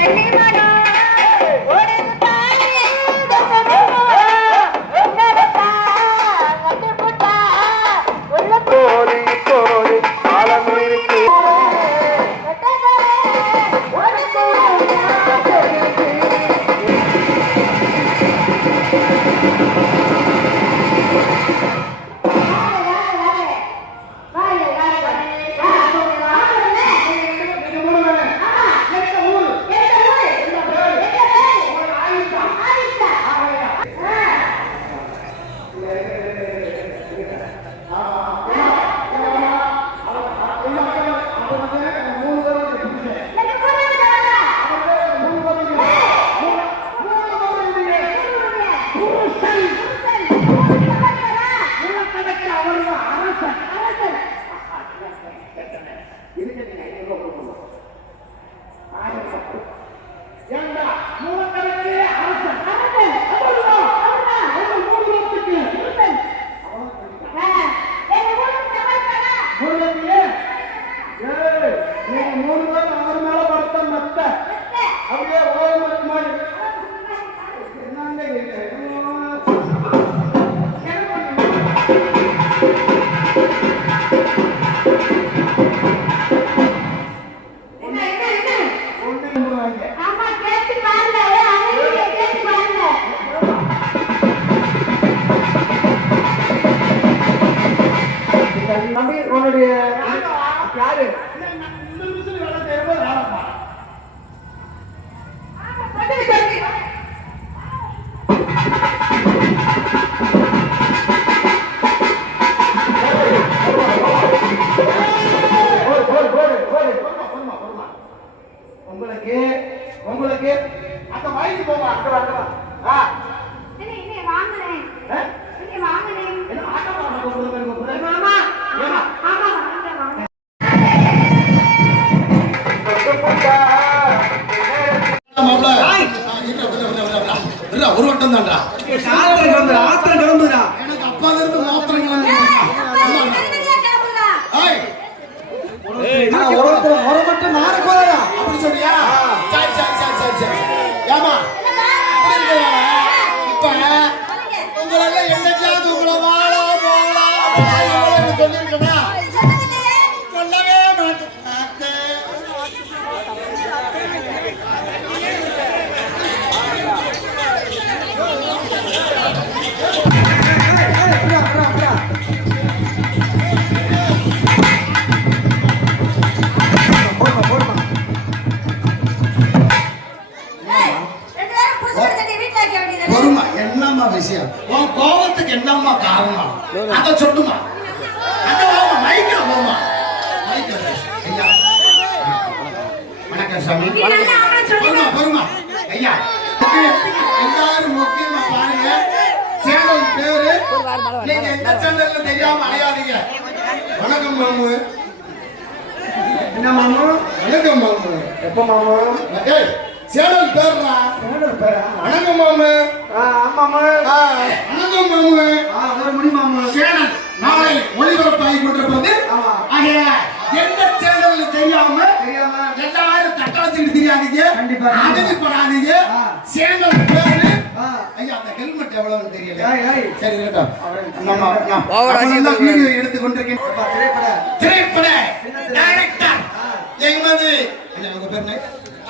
Hey, my daughter. மூணு பேர் அவர் மேல படுத்த மத்த. அப்படியே பொறுமை, பொறுமை, பொறுமை. உங்களுக்கு உங்களுக்கு அந்த வயசு போங்க அக்கறை அக்கறை ஆ. வாங்கினேன்? வாங்கினேன் ஒரு வட்டம் தான்டா. ஆத்திரம் கிளம்புது ஆத்திரம் கிளம்புதுடா எனக்கு அப்பால இருந்து போதா அப்படி சொல்றியா? சரி சரி சரி சரி சரி. ஏமா. இப்ப உங்களால என்னம்மா விஷயம் உன் கோபத்துக்கு என்னம்மா காரணம்? அத சொல்லுமா. அத போமா மைக்க போமா மைக்க ஐயா. வணக்கம் சாமி. பொறுமா பொறுமா. ஐயா. எல்லாரும் முக்கியமா பாருங்க. சேனல் பேரு. நீங்க எந்த சேனல்ல தெரியாம அலையாதீங்க. வணக்கம் மாமு. என்ன மாமு? வணக்கம் மாமு. எப்ப மாமு? ஏய் சேனல் பேர்ரா? என்னோட பேரா? வணக்கம் மாமு. ஆ ஆமாமா வணக்கம் மாமு. ஒரு மணி மாமு. சேனல் நாளை ஒளிபரப்பாகி கொண்டிருப்பது ஆமா. ஆகிய எந்த சேனல்னு தெரியாம தெரியாம. எல்லாரும் தட்டளச்சிட்டு தெரியாதீங்க. கண்டிப்பா. அகதிப்படாதீங்க ஆ. சேனல் பேரு. ஆ. ஐயா அந்த ஹெல்மெட் எவ்வளவுன்னு தெரியல ஏய், ஏய். சரி நம்ம. வீடியோ எடுத்து கொண்டிருக்கேன் அப்பா, திரைப்பட. திரைப்பட. டைரக்டர் ஆ. எங்கமது என்ன உங்க பேர் என்ன?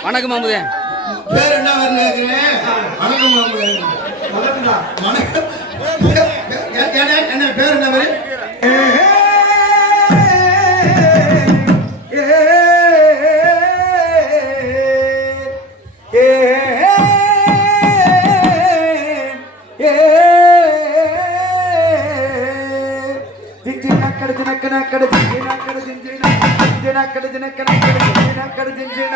வணக்கம் மாமுதே. பேர் என்ன பேர் கேக்குறேன் வணக்கம் மாமு வணக்கம்டா வணக்கம் என்ன என்ன பேர் என்ன பேரு జింజిన